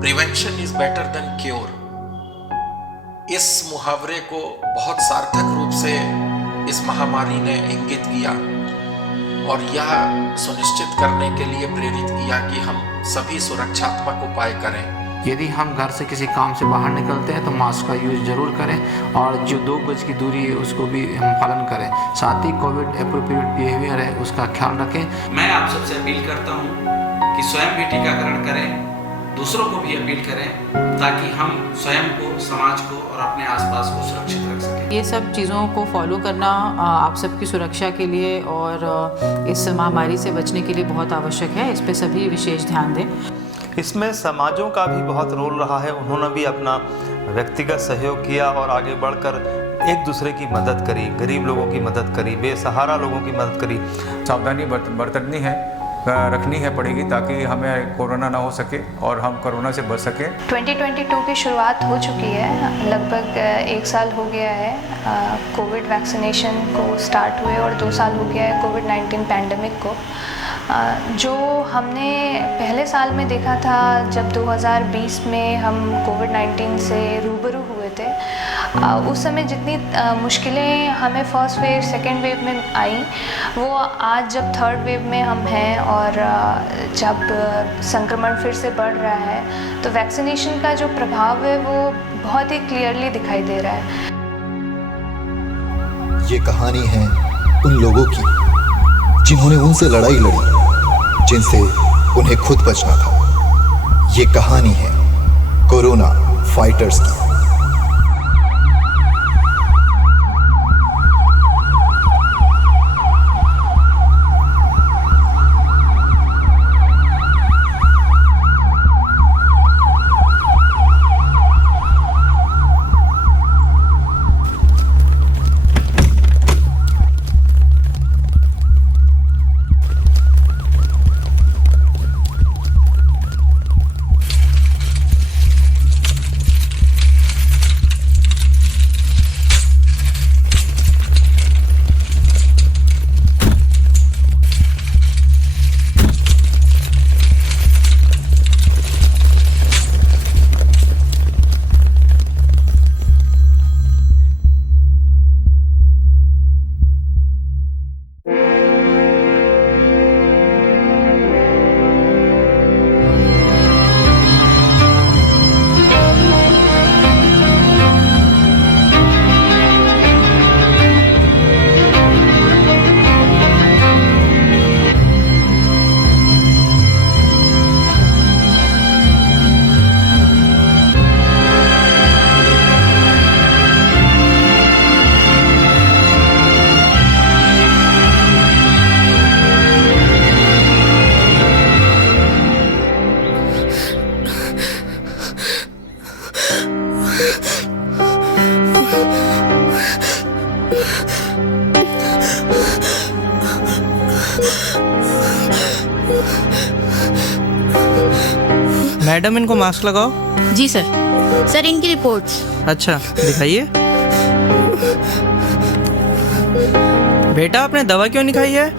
Prevention is better than cure. इस मुहावरे को बहुत सार्थक रूप से इस महामारी ने इंगित किया और यह सुनिश्चित करने के लिए प्रेरित किया कि हम सभी सुरक्षात्मक उपाय करें। यदि हम घर से किसी काम से बाहर निकलते हैं तो मास्क का यूज जरूर करें और जो 2 गज की दूरी है उसको भी हम पालन करें। साथ ही कोविड एप्रोप्रिएट बिहेवियर है उसका ख्याल रखें। मैं आप सबसे अपील करता हूं कि स्वयं भी टीकाकरण करें, दूसरों को भी अपील करें ताकि हम स्वयं को, समाज को और अपने आसपास को सुरक्षित रख सकें। ये सब चीज़ों को फॉलो करना आप सबकी सुरक्षा के लिए और इस महामारी से बचने के लिए बहुत आवश्यक है। इस पे सभी विशेष ध्यान दें। इसमें समाजों का भी बहुत रोल रहा है। उन्होंने भी अपना व्यक्तिगत सहयोग किया और आगे बढ़कर एक दूसरे की मदद करी, गरीब लोगों की मदद करी, बेसहारा लोगों की मदद करी। सावधानी बरतनी है, रखनी है पड़ेगी ताकि हमें कोरोना ना हो सके और हम कोरोना से बच सकें। 2022 की शुरुआत हो चुकी है, लगभग 1 साल हो गया है कोविड वैक्सीनेशन को स्टार्ट हुए और 2 साल हो गया है कोविड-19 पैंडमिक को। जो हमने पहले साल में देखा था जब 2020 में हम कोविड-19 से रूबरू हुए थे, उस समय जितनी मुश्किलें हमें फर्स्ट वेव, सेकेंड वेव में आई, वो आज जब थर्ड वेव में हम हैं और जब संक्रमण फिर से बढ़ रहा है तो वैक्सीनेशन का जो प्रभाव है वो बहुत ही क्लियरली दिखाई दे रहा है। ये कहानी है उन लोगों की जिन्होंने उनसे लड़ाई लड़ी जिनसे उन्हें खुद बचना था। ये कहानी है कोरोना फाइटर्स की। मैडम इनको मास्क लगाओ। जी सर। सर इनकी रिपोर्ट्स। अच्छा दिखाइए। बेटा आपने दवा क्यों नहीं खाई है?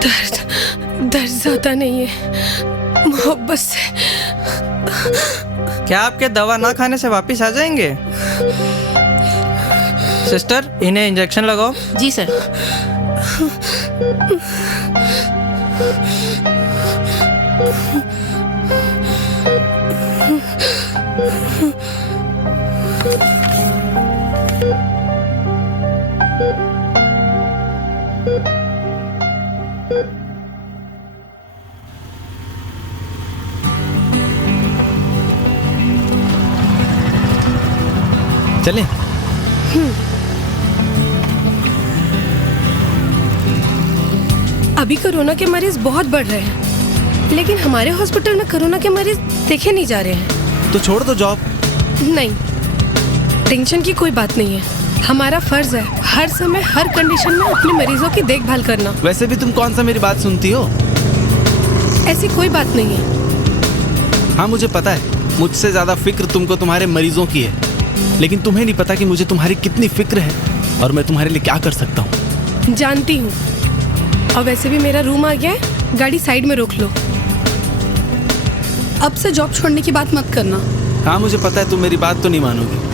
दर्द ज्यादा नहीं है, मोहब्बत से। क्या आपके दवा ना खाने से वापस आ जाएंगे? सिस्टर इन्हें इंजेक्शन लगाओ। जी सर। चलें? अभी कोरोना के मरीज बहुत बढ़ रहे हैं, लेकिन हमारे हॉस्पिटल में कोरोना के मरीज देखे नहीं जा रहे हैं। तो छोड़ दो जॉब। नहीं, टेंशन की कोई बात नहीं है। हमारा फर्ज है हर समय हर कंडीशन में अपने मरीजों की देखभाल करना। वैसे भी तुम कौन सा मेरी बात सुनती हो? ऐसी कोई बात नहीं है। हाँ मुझे पता है, मुझसे ज्यादा फिक्र तुमको तुम्हारे मरीजों की है, लेकिन तुम्हें नहीं पता कि मुझे तुम्हारी कितनी फिक्र है और मैं तुम्हारे लिए क्या कर सकता हूँ। जानती हूँ। और वैसे भी मेरा रूम आ गया है, गाड़ी साइड में रोक लो। अब से जॉब छोड़ने की बात मत करना। हाँ मुझे पता है, तुम मेरी बात तो नहीं मानोगी।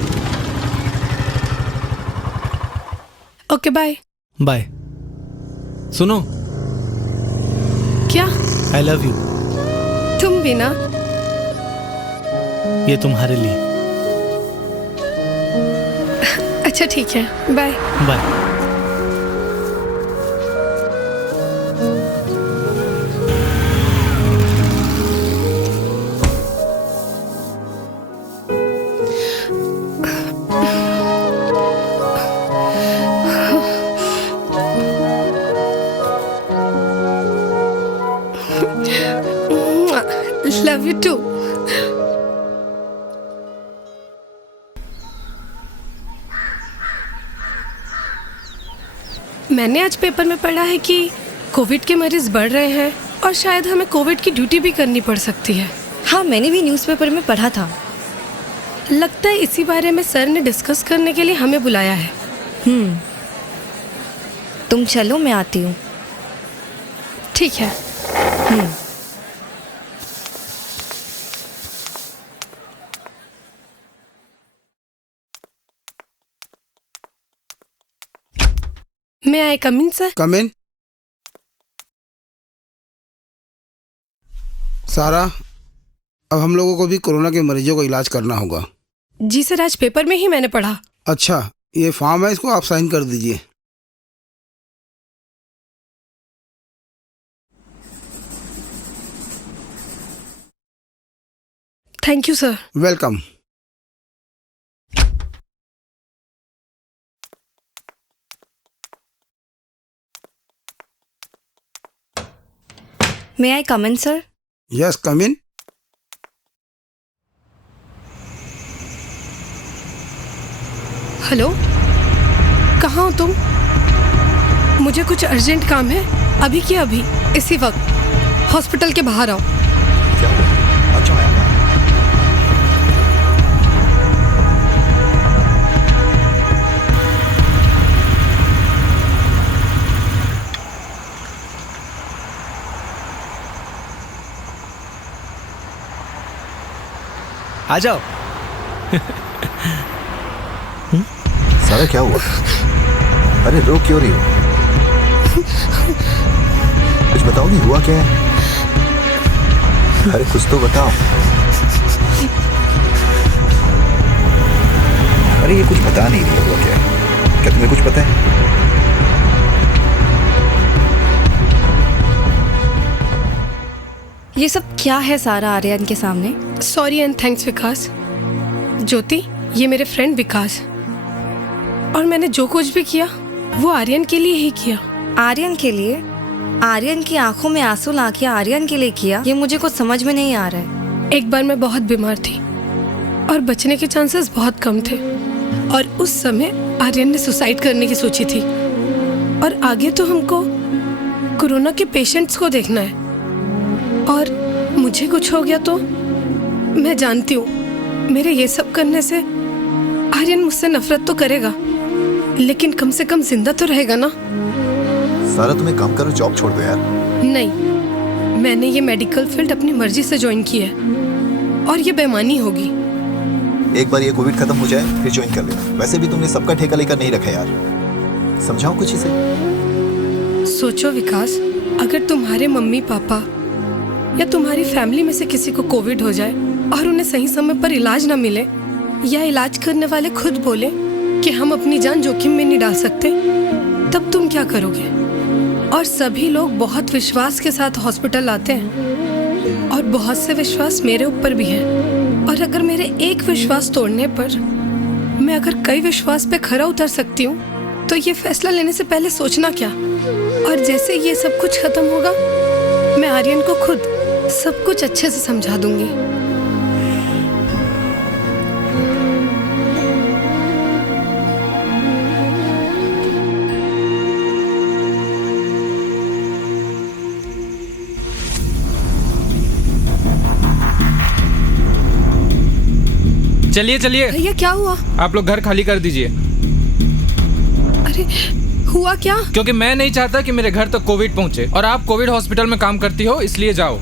Okay bye. बाय। सुनो। क्या? I love you. तुम भी ना। ये तुम्हारे लिए। अच्छा ठीक है, bye. Bye. Love you too. मैंने आज पेपर में पढ़ा है कि कोविड के मरीज बढ़ रहे हैं और शायद हमें कोविड की ड्यूटी भी करनी पड़ सकती है। हाँ, मैंने भी न्यूज़पेपर में पढ़ा था। लगता है इसी बारे में सर ने डिस्कस करने के लिए हमें बुलाया है। तुम चलो, मैं आती हूँ। ठीक है। May I come in, sir? Come in. सारा, अब हम लोगों को भी कोरोना के मरीजों का इलाज करना होगा। जी सर, आज पेपर में ही मैंने पढ़ा। अच्छा, ये फॉर्म है, इसको आप साइन कर दीजिए। Thank you sir. Welcome. May I come in, sir? Yes, come in. Hello, कहाँ हो तुम? मुझे कुछ अर्जेंट काम है, अभी के अभी, इसी वक्त हॉस्पिटल के बाहर आओ। क्या हुआ? अच्छा है। आ जाओ। सारा क्या हुआ? अरे रो क्यों रही हो? कुछ बताओगी, हुआ क्या है? अरे कुछ तो बताओ। अरे ये कुछ बता नहीं रही, हुआ क्या है? क्या तुम्हें कुछ पता है? ये सब क्या है सारा आर्यन के सामने? सॉरी एंड थैंक्स विकास। ज्योति, ये मेरे फ्रेंड विकास, और मैंने जो कुछ भी किया वो आर्यन के लिए ही किया। आर्यन के लिए? आर्यन की आंखों में आंसू ला के आर्यन के लिए किया? ये मुझे कुछ समझ में नहीं आ रहा है। एक बार मैं बहुत बीमार थी और बचने के चांसेस बहुत कम थे, और उस समय आर्यन ने सुसाइड करने की सोची थी, और आगे तो हमको कोरोना के पेशेंट्स को देखना है, और मुझे कुछ हो गया तो मैं जानती हूँ मेरे ये सब करने से आर्यन मुझसे नफरत तो करेगा, लेकिन कम से कम जिंदा तो रहेगा ना। सारा तुम्हें काम करो, जॉब छोड़ दो यार। नहीं, मैंने ये मेडिकल फील्ड अपनी मर्जी से ज्वाइन की है, और ये बेईमानी होगी। एक बार ये कोविड खत्म हो जाए फिर ज्वाइन कर लेना। वैसे भी तुमने सबका ठेका लेकर नहीं रखा यार, समझाओ कुछ इसे। सोचो विकास, अगर तुम्हारे मम्मी पापा या तुम्हारी फैमिली में से किसी को कोविड हो जाए और उन्हें सही समय पर इलाज ना मिले, या इलाज करने वाले खुद बोले कि हम अपनी जान जोखिम में नहीं डाल सकते, तब तुम क्या करोगे? और सभी लोग बहुत विश्वास के साथ हॉस्पिटल आते हैं, और बहुत से विश्वास मेरे ऊपर भी है, और अगर मेरे एक विश्वास तोड़ने पर मैं अगर कई विश्वास पे खरा उतर सकती हूँ, तो ये फैसला लेने से पहले सोचना क्या। और जैसे ये सब कुछ खत्म होगा, मैं आर्यन को खुद सब कुछ अच्छे से समझा दूंगी। चलिए चलिए। भैया क्या हुआ? आप लोग घर खाली कर दीजिए। अरे हुआ क्या? क्योंकि मैं नहीं चाहता कि मेरे घर तक कोविड पहुंचे, और आप कोविड हॉस्पिटल में काम करती हो इसलिए जाओ।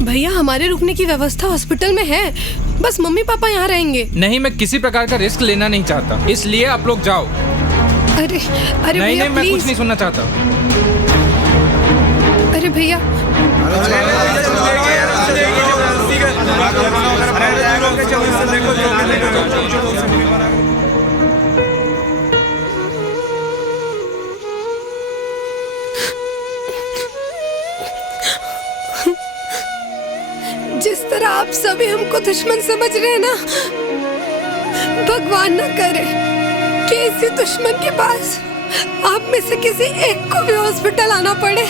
भैया हमारे रुकने की व्यवस्था हॉस्पिटल में है, बस मम्मी पापा यहाँ रहेंगे। नहीं, मैं किसी प्रकार का रिस्क लेना नहीं चाहता, इसलिए आप लोग जाओ। अरे अरे नहीं भैया नहीं, मैं कुछ नहीं सुनना चाहता। अरे भैया जिस तरह आप सभी हमको दुश्मन समझ रहे हैं ना, भगवान न करे कि इसी दुश्मन के पास आप में से किसी एक को भी हॉस्पिटल आना पड़े।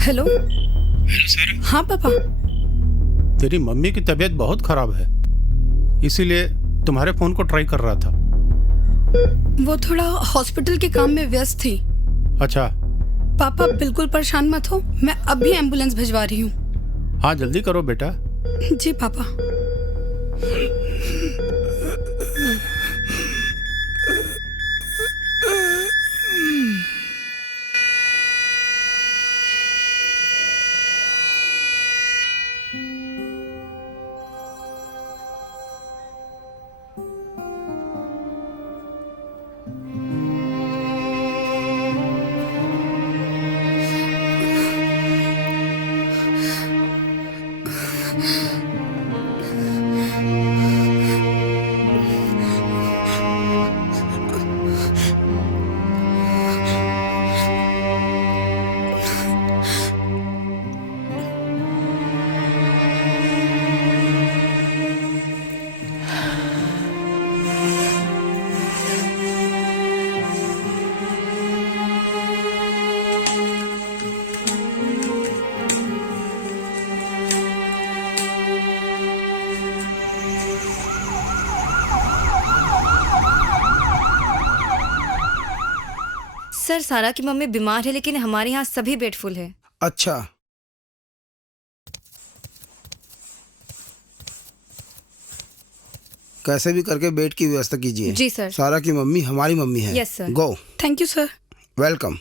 Hello sir. हाँ पापा। तेरी मम्मी की तबीयत बहुत खराब है, इसीलिए तुम्हारे फोन को ट्राई कर रहा था। वो थोड़ा हॉस्पिटल के काम में व्यस्त थी। अच्छा। पापा बिल्कुल परेशान मत हो, मैं अभी एम्बुलेंस भिजवा रही हूँ। हाँ जल्दी करो बेटा। जी पापा। सर सारा की मम्मी बीमार है, लेकिन हमारे यहाँ सभी बेड फुल है। अच्छा, कैसे भी करके बेड की व्यवस्था कीजिए। जी सर। सारा की मम्मी हमारी मम्मी है। Yes sir. Go. Thank you sir. Welcome.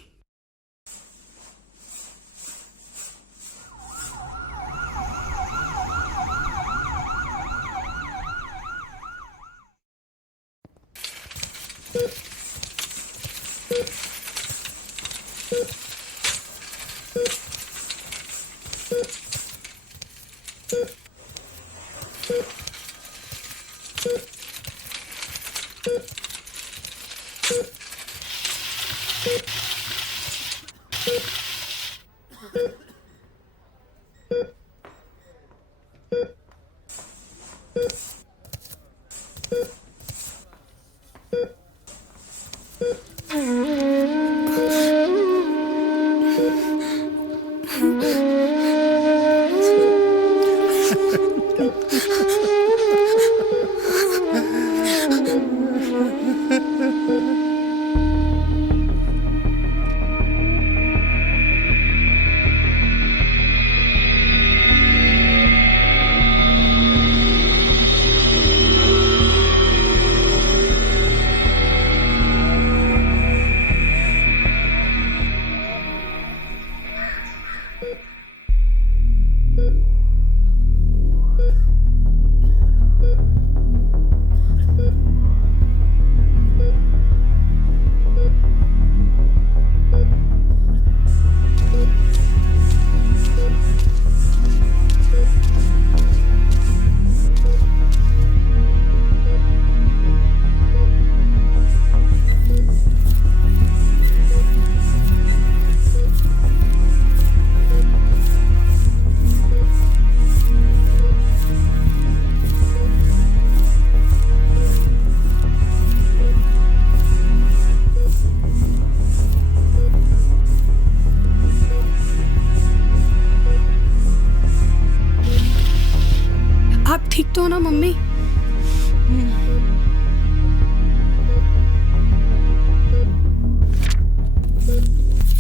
आप ठीक तो हो ना मम्मी?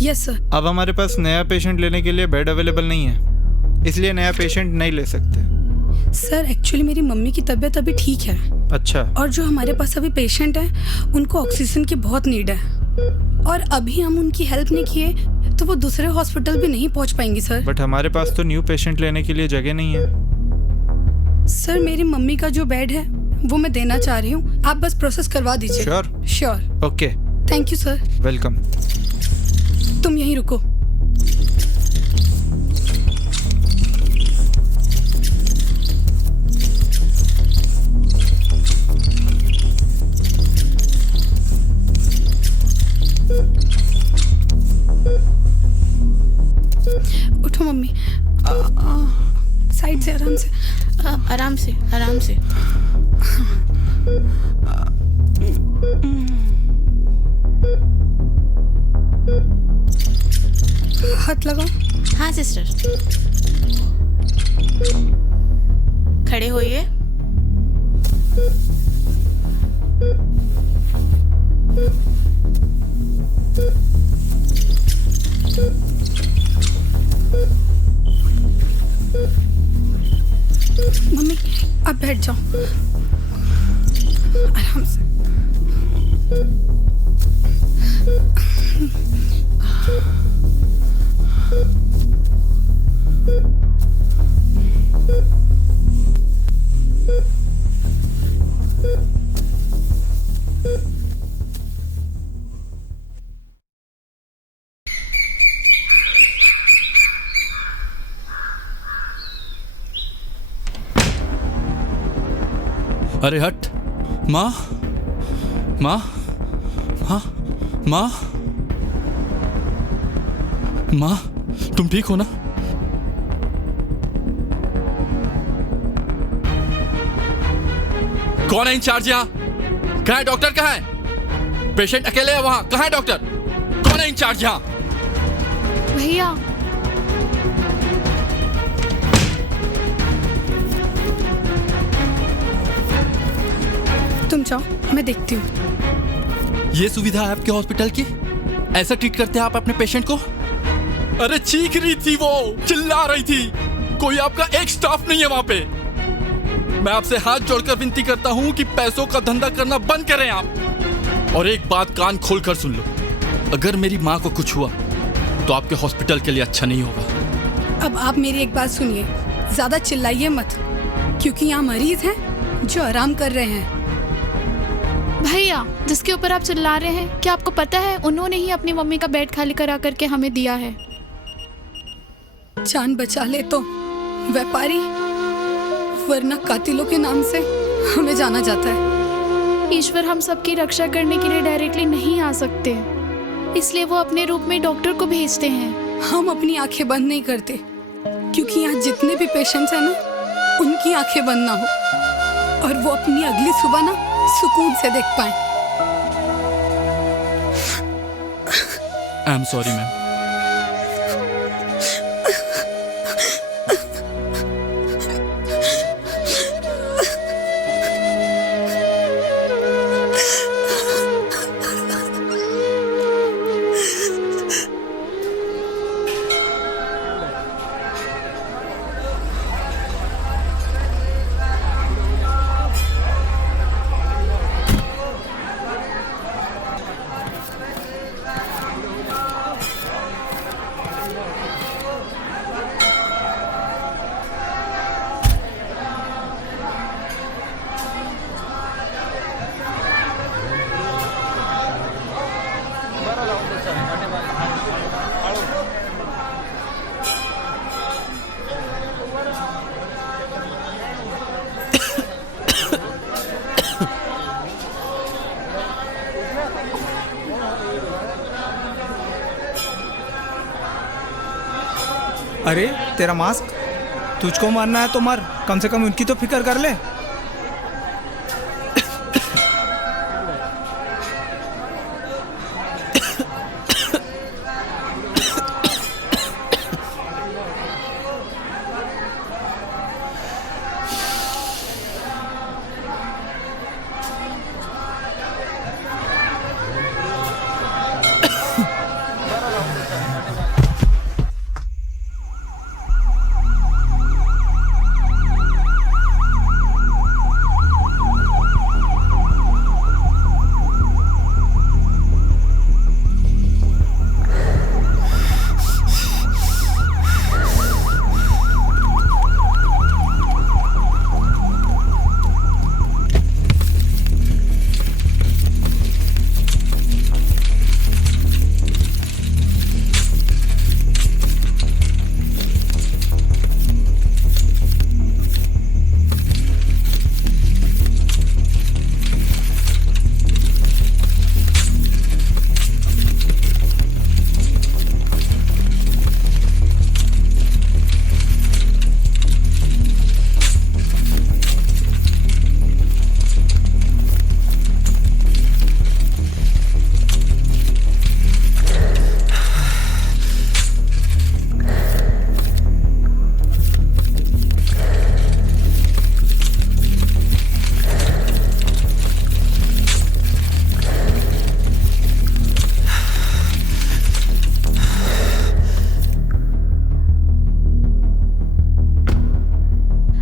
Yes sir. अब हमारे पास नया पेशेंट लेने के लिए बेड अवेलेबल नहीं है, इसलिए नया पेशेंट नहीं ले सकते। सर एक्चुअली मेरी मम्मी की तबीयत अभी ठीक है। अच्छा। और जो हमारे पास अभी पेशेंट है उनको ऑक्सीजन की बहुत नीड है, और अभी हम उनकी हेल्प नहीं किए तो वो दूसरे हॉस्पिटल भी नहीं पहुंच पाएंगी सर। बट हमारे पास तो न्यू पेशेंट लेने के लिए जगह नहीं है। सर मेरी मम्मी का जो बेड है वो मैं देना चाह रही हूँ, आप बस प्रोसेस करवा दीजिए। Sure? Sure. Okay. Thank you sir. Welcome. तुम यहीं रुको। उठो मम्मी। साइड से आराम से। आराम से आराम से। हाथ लगाओ। हाँ सिस्टर, खड़े होइए। मम्मी आप बैठ जाओ आराम से। अरे हट। माँ, माँ, हाँ, माँ, माँ, तुम ठीक हो ना? कौन है इंचार्ज यहाँ? कहाँ है डॉक्टर? कहाँ है पेशेंट? अकेले है वहां? कहाँ है डॉक्टर? कौन है इंचार्ज यहाँ? भैया तुम जाओ, मैं देखती हूँ। ये सुविधा है आपके हॉस्पिटल की? ऐसा ट्रीट करते हैं आप अपने पेशेंट को? अरे चीख रही थी वो, चिल्ला रही थी। कोई आपका एक स्टाफ नहीं है वहां पे। मैं आपसे हाथ जोड़कर विनती करता हूं कि पैसों का धंधा करना बंद करें आप। और एक बात कान खोलकर सुन लो, अगर मेरी माँ को कुछ हुआ तो आपके हॉस्पिटल के लिए अच्छा नहीं होगा। अब आप मेरी एक बात सुनिए, ज्यादा चिल्लाइए मत, क्योंकि यहाँ मरीज हैं जो आराम कर रहे हैं। भैया, जिसके ऊपर आप चिल्ला रहे हैं, क्या आपको पता है उन्होंने ही अपनी मम्मी का बेड खाली करा करके हमें दिया है। जान बचा ले तो व्यापारी, वरना कातिलों के नाम से हमें जाना जाता है। ईश्वर हम सबकी रक्षा करने के लिए डायरेक्टली नहीं आ सकते, इसलिए वो अपने रूप में डॉक्टर को भेजते हैं। हम अपनी आंखें बंद नहीं करते, क्योंकि यहाँ जितने भी पेशेंट्स हैं ना, उनकी आंखें बंद ना हो और वो अपनी अगली सुबह ना सुकून से देख पाए। I am sorry ma'am. अरे तेरा मास्क, तुझको मारना है तो मार, कम से कम उनकी तो फिक्र कर ले।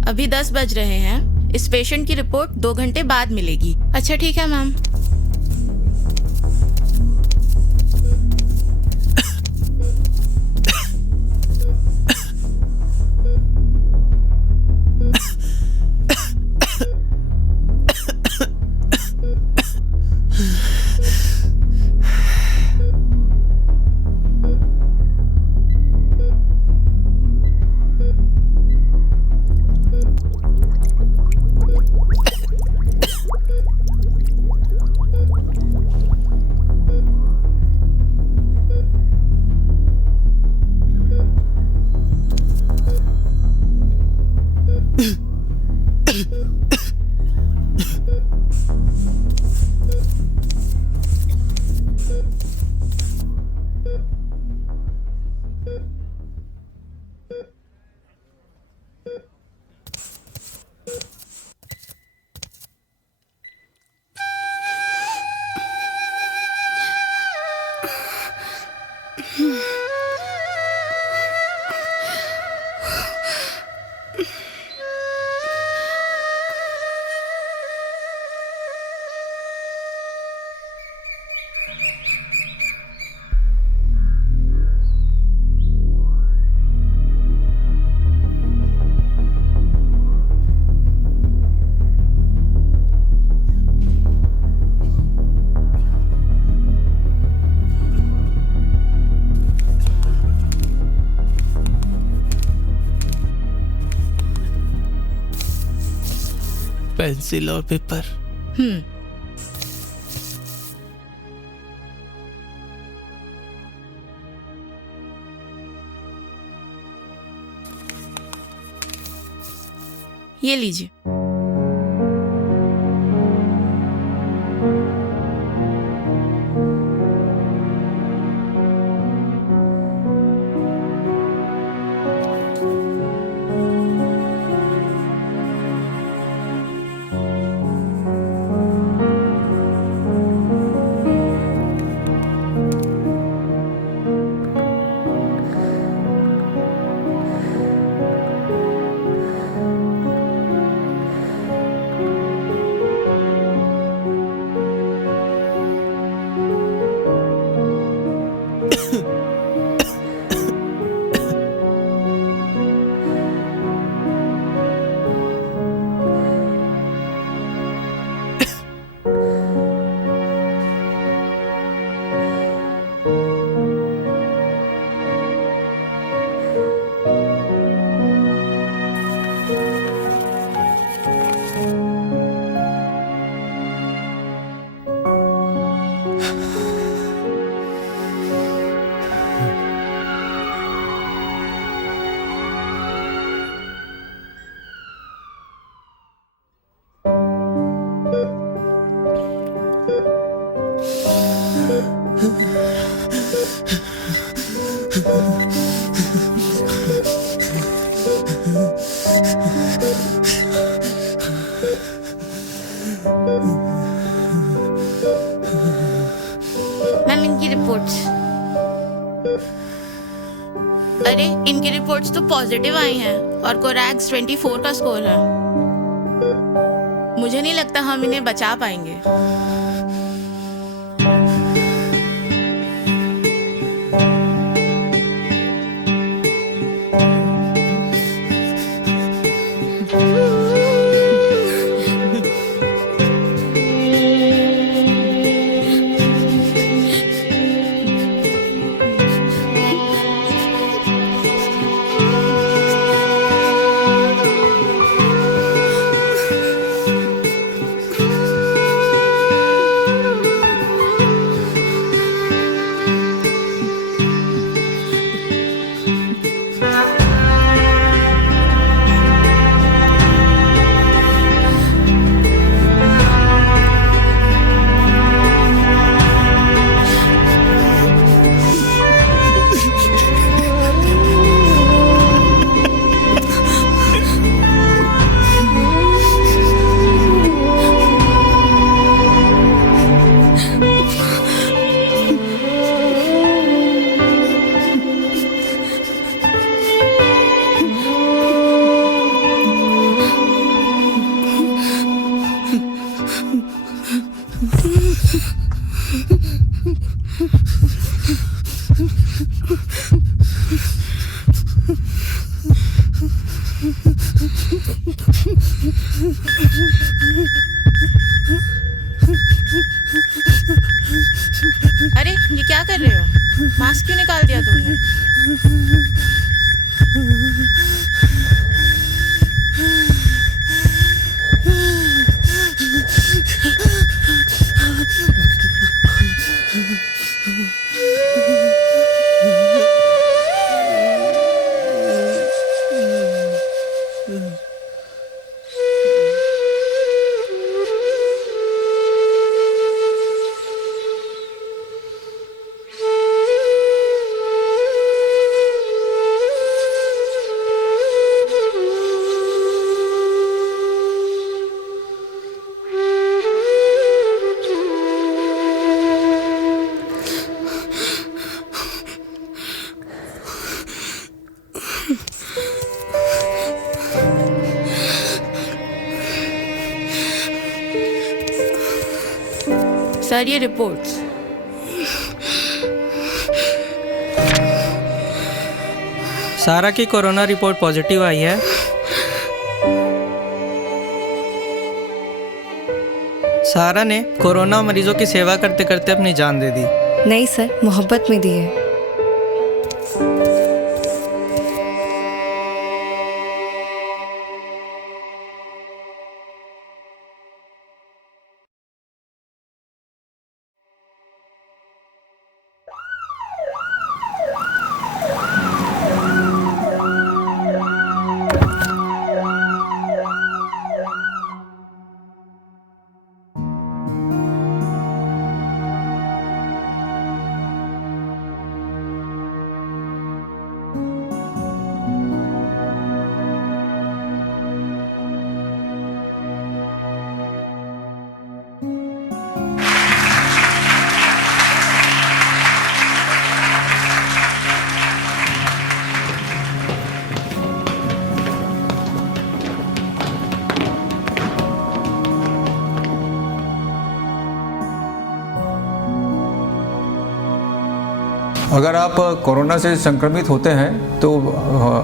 अभी 10 बज रहे हैं। इस पेशेंट की रिपोर्ट 2 घंटे बाद मिलेगी। अच्छा ठीक है मैम। पेंसिल और पेपर। ये लीजिए। मैम इनकी रिपोर्ट्स। अरे इनकी रिपोर्ट्स तो पॉजिटिव आई हैं और कोरैक्स 24 का स्कोर है। मुझे नहीं लगता हम इन्हें बचा पाएंगे। अरे ये क्या कर रहे हो? मास्क क्यों निकाल दिया तुमने? सर ये रिपोर्ट्स। सारा की कोरोना रिपोर्ट पॉजिटिव आई है। सारा ने कोरोना मरीजों की सेवा करते करते अपनी जान दे दी। नहीं सर, मोहब्बत में दी है। अगर आप कोरोना से संक्रमित होते हैं तो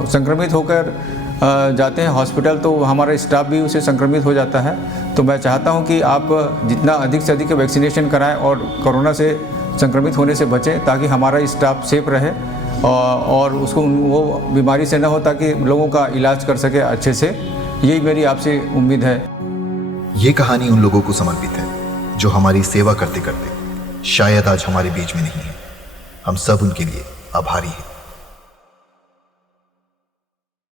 संक्रमित होकर जाते हैं हॉस्पिटल तो हमारा स्टाफ भी उससे संक्रमित हो जाता है। तो मैं चाहता हूं कि आप जितना अधिक से अधिक वैक्सीनेशन कराएं और कोरोना से संक्रमित होने से बचें ताकि हमारा स्टाफ सेफ रहे और उसको वो बीमारी से न हो ताकि लोगों का इलाज कर सके अच्छे से। यही मेरी आपसे उम्मीद है। ये कहानी उन लोगों को समर्पित है जो हमारी सेवा करते करते शायद आज हमारे बीच में नहीं है। हम सब उनके लिए आभारी हैं।